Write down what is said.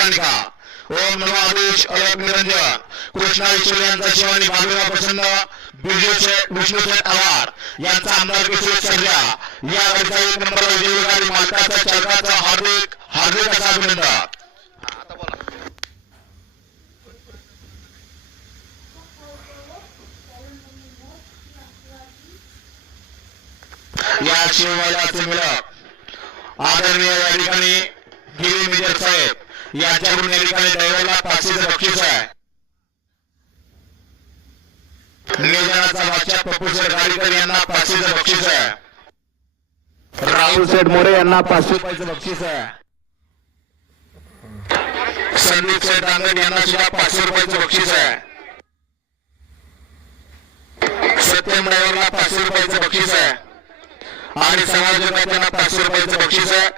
सानिका ओम नमो आदेश अलग निरंजन कृष्णा ईश्वर यांचा शिवानी भागीराव प्रसन्न विष्णू शेठ आवार यांचा आमदार केशव सर्जा या गाडीचा 1 नंबर विजयी गाडी मालकाचा चालकाचा हार्दिक हार्दिक असा अभिनंदन। या शिववाल्याचे मुलं आदरणीय या ठिकाणी गिरी मेजर साहेब यांच्याकडून या ठिकाणी ड्रायव्हरला 500 बक्षीस आहे। नियोजनाचा बादशाह पप्पू शेठ गाडीकर यांना 500 बक्षीस आहे। राहुल शेठ मोरे यांना 500 रुपयाचं बक्षीस आहे। संदीप शेठ दांगड यांना सुद्धा 500 रुपयाचं बक्षीस आहे। सत्यम ड्रायव्हरला 500 रुपयाचं बक्षीस आहे आणि समाज 500 रुपयाचं बक्षीस आहे।